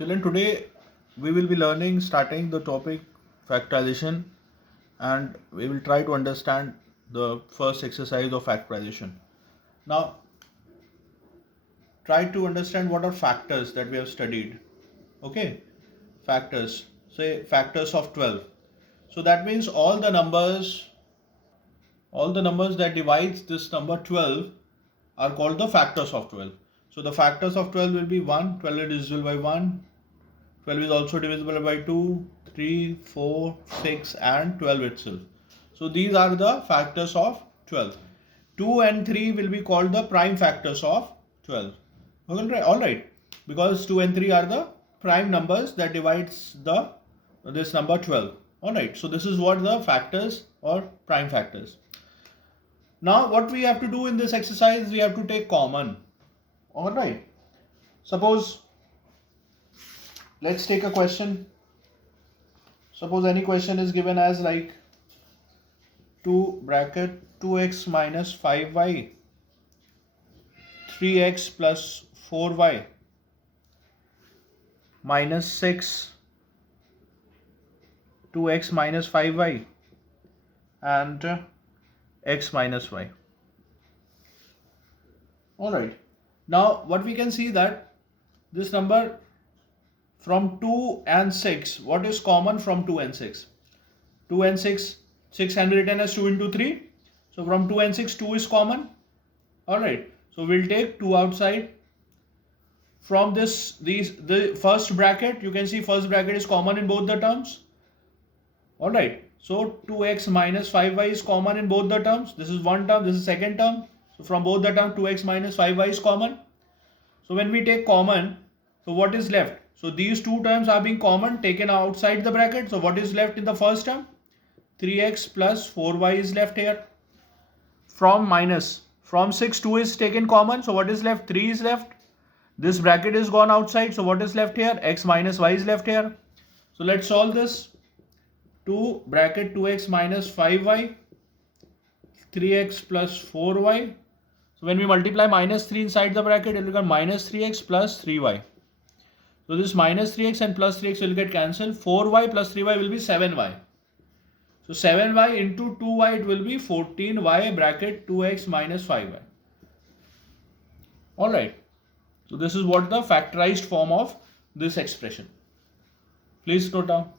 Children, today we will be learning starting the topic factorization, and we will try to understand the first exercise of factorization. Now, try to understand what are factors that we have studied. Okay, factors, say factors of 12. So that means all the numbers that divides this number 12 are called the factors of 12. So the factors of 12 will be 1, 12 is divisible by 1, 12 is also divisible by 2, 3, 4, 6 and 12 itself. So these are the factors of 12. 2 and 3 will be called the prime factors of 12. Okay, all right, because 2 and 3 are the prime numbers that divides this number 12. All right, so this is what the factors or prime factors. Now what we have to do in this exercise, we have to take common. All right, suppose let's take a question. Suppose any question is given as like 2 bracket 2x minus 5y 3x plus 4y minus 6 2x minus 5y and x minus y. Alright, now what we can see that this number from 2 and 6, what is common from 2 and 6? 2 and 6 can be written as 2 into 3. So from 2 and 6, 2 is common. Alright, so we'll take 2 outside. From the first bracket, you can see first bracket is common in both the terms. Alright, so 2x minus 5y is common in both the terms. This is one term, this is second term. So from both the term, 2x minus 5y is common. So when we take common, so what is left? So these two terms are being common, taken outside the bracket. So what is left in the first term? 3x plus 4y is left here. From 6, 2 is taken common. So what is left? 3 is left. This bracket is gone outside. So what is left here? X minus y is left here. So let's solve this. 2 bracket 2x minus 5y 3x plus 4y. So when we multiply minus 3 inside the bracket, it will become minus 3x plus 3y. So this minus 3x and plus 3x will get cancelled. 4y plus 3y will be 7y. So 7y into 2y, it will be 14y bracket 2x minus 5y. Alright. So this is what the factorized form of this expression. Please note down.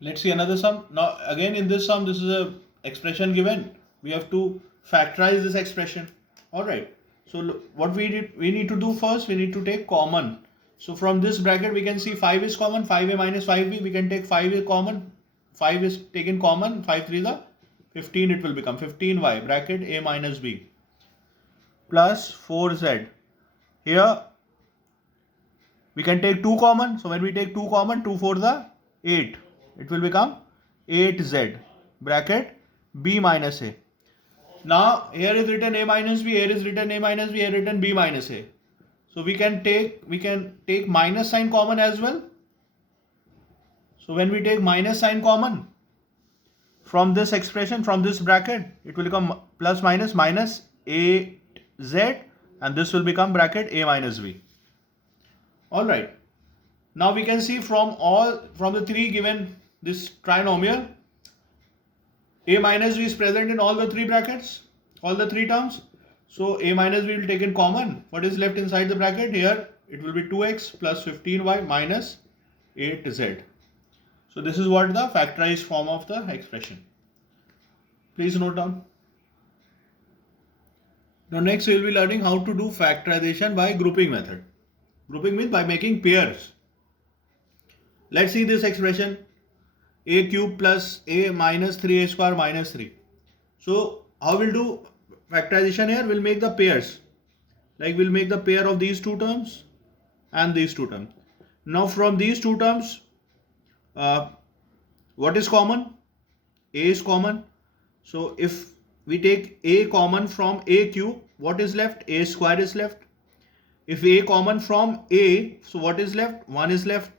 Let's see another sum. Now again in this sum, this is a expression given. We have to factorize this expression. Alright. So what we need to do first, we need to take common. So from this bracket we can see 5 is common, 5a minus 5b, we can take 5 is common. 5 is taken common, 5 3 the 15, it will become 15y bracket a minus b plus 4z. Here we can take 2 common. So when we take 2 common, 2 4 the 8, it will become 8z bracket b minus a. Now here is written a minus b, here is written a minus b, here written b minus a. So we can take minus sign common as well. So when we take minus sign common from this expression, from this bracket, it will become plus minus 8z, and this will become bracket a minus b. Alright. Now we can see from the three given this trinomial, a minus b is present in all the three brackets, all the three terms. So a minus b will take in common. What is left inside the bracket? Here it will be 2x plus 15y minus 8z. So this is what the factorized form of the expression. Please note down. Now next we will be learning how to do factorization by grouping method. Grouping means by making pairs. Let's see this expression, a cube plus a minus 3a square minus 3. So how we'll do factorization here? We'll make the pairs. Like we'll make the pair of these two terms and these two terms. Now from these two terms, what is common? A is common. So if we take a common from a cube, what is left? A square is left. If a common from a, so what is left? 1 is left.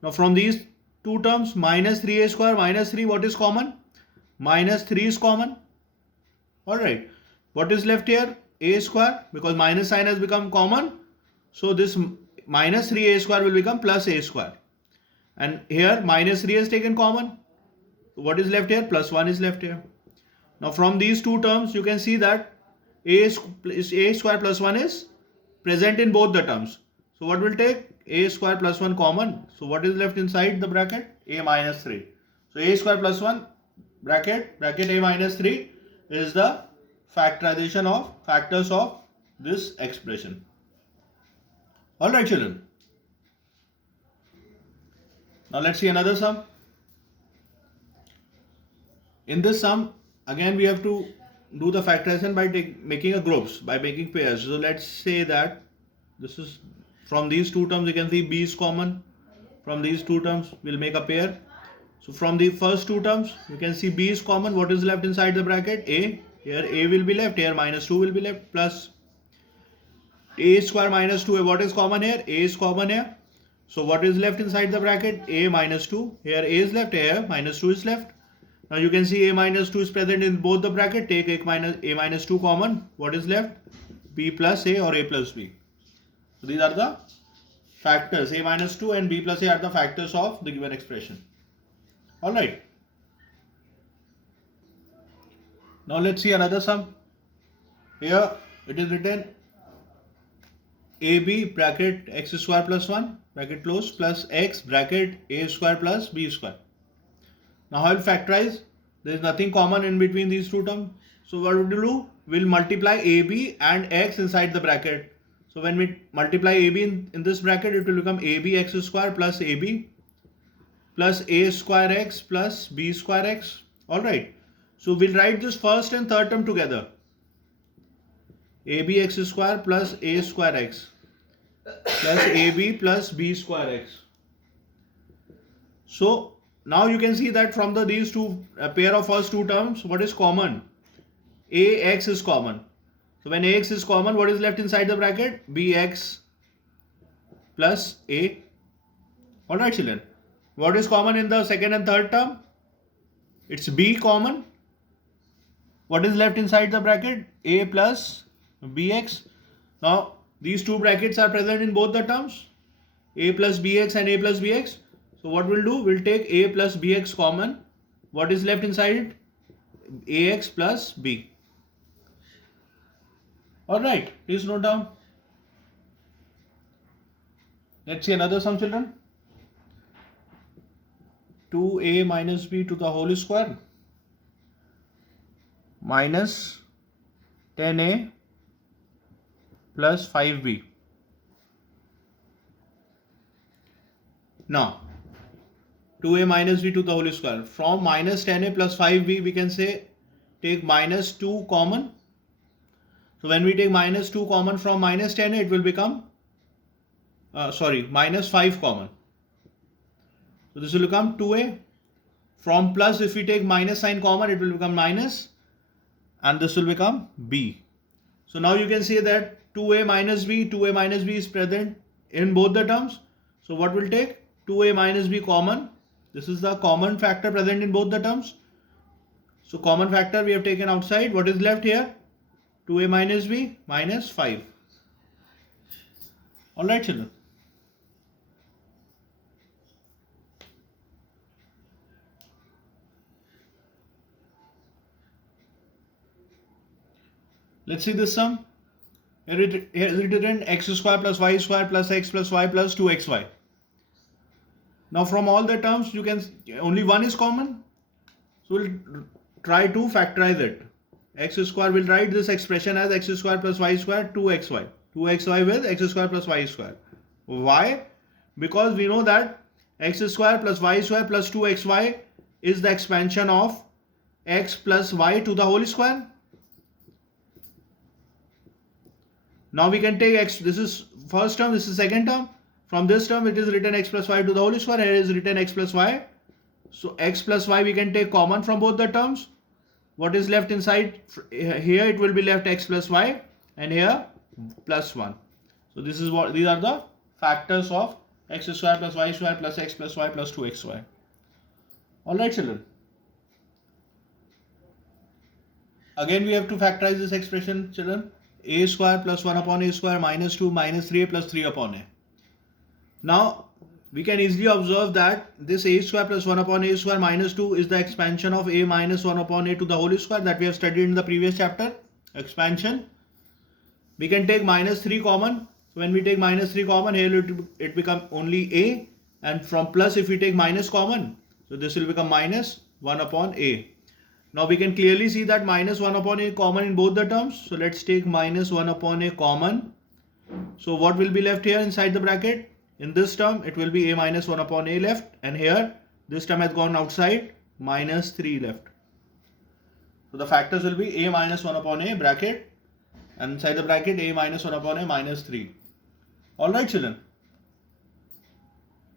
Now from these two terms, minus 3a square minus 3, what is common? Minus 3 is common. Alright. What is left here? A square, because minus sign has become common. So this minus 3a square will become plus a square. And here minus 3 is taken common. What is left here? Plus 1 is left here. Now from these two terms you can see that a square plus 1 is present in both the terms. So what will take? A square plus 1 common. So what is left inside the bracket? A minus 3. So a square plus 1 bracket a minus 3 is the factorization of factors of this expression. Alright children. Now let's see another sum. In this sum, again we have to do the factorization by making a groups, by making pairs. So let's say that this is from these two terms you can see b is common. From these two terms we'll make a pair. So from the first two terms you can see b is common. What is left inside the bracket? A. Here a will be left, here minus 2 will be left, plus a square minus 2. What is common here? A is common here. So what is left inside the bracket? A minus 2. Here a is left, here minus 2 is left. Now you can see a minus 2 is present in both the bracket. Take a minus 2 common. What is left? B plus a or a plus b. So these are the factors. A minus 2 and b plus a are the factors of the given expression. Alright. Now let's see another sum. Here it is written ab bracket x square plus 1 bracket close plus x bracket a square plus b square. Now how will factorize? There is nothing common in between these two terms. So what would you do? We'll multiply ab and x inside the bracket. So when we multiply ab in this bracket, it will become ab x square plus ab plus a square x plus b square x. Alright. So we'll write this first and third term together. ab x square plus a square x plus ab plus b square x. So now you can see that from these two pair of first two terms, what is common? Ax is common. So when ax is common, what is left inside the bracket? Bx plus a. Alright children. What is common in the second and third term? It's b common. What is left inside the bracket? A plus bx. Now these two brackets are present in both the terms. A plus bx and a plus bx. So what we'll do? We'll take a plus bx common. What is left inside it? Ax plus b. Alright, please note down. Let's see another sum children. 2a minus b to the whole square minus 10a plus 5b. Now 2a minus b to the whole square. From minus 10a plus 5b we can say take minus 2 common. So when we take minus 2 common from minus 10a, it will become minus 5 common. So this will become 2a. From plus, if we take minus sign common, it will become minus, and this will become b. So now you can see that 2a minus b is present in both the terms. So what will take? 2a minus b common. This is the common factor present in both the terms. So common factor we have taken outside. What is left here? 2a minus b minus 5. Alright children. Let's see this sum. Here it is written x square plus y square plus x plus y plus 2xy. Now from all the terms you can only one is common. So we'll try to factorize it. X square, will write this expression as x square plus y square 2xy. 2xy with x square plus y square. Why? Because we know that x square plus y square plus 2xy is the expansion of x plus y to the whole square. Now we can take x, this is first term, this is second term. From this term it is written x plus y to the whole square, here is written x plus y. So x plus y we can take common from both the terms. What is left inside? Here it will be left x plus y and here plus 1. So this is what, these are the factors of x square plus y square plus x plus y plus 2xy. Alright children. Again we have to factorize this expression children. A square plus 1 upon a square minus 2 minus 3a plus 3 upon a. Now we can easily observe that this a square plus 1 upon a square minus 2 is the expansion of a minus 1 upon a to the whole square that we have studied in the previous chapter. Expansion. We can take minus 3 common. So when we take minus 3 common, here it become only a, and from plus if we take minus common, so this will become minus 1 upon a. Now we can clearly see that minus 1 upon a common in both the terms. So let's take minus 1 upon a common. So what will be left here inside the bracket? In this term, it will be a minus 1 upon a left, and here this term has gone outside, minus 3 left. So the factors will be a minus 1 upon a bracket, and inside the bracket a minus 1 upon a minus 3. Alright children.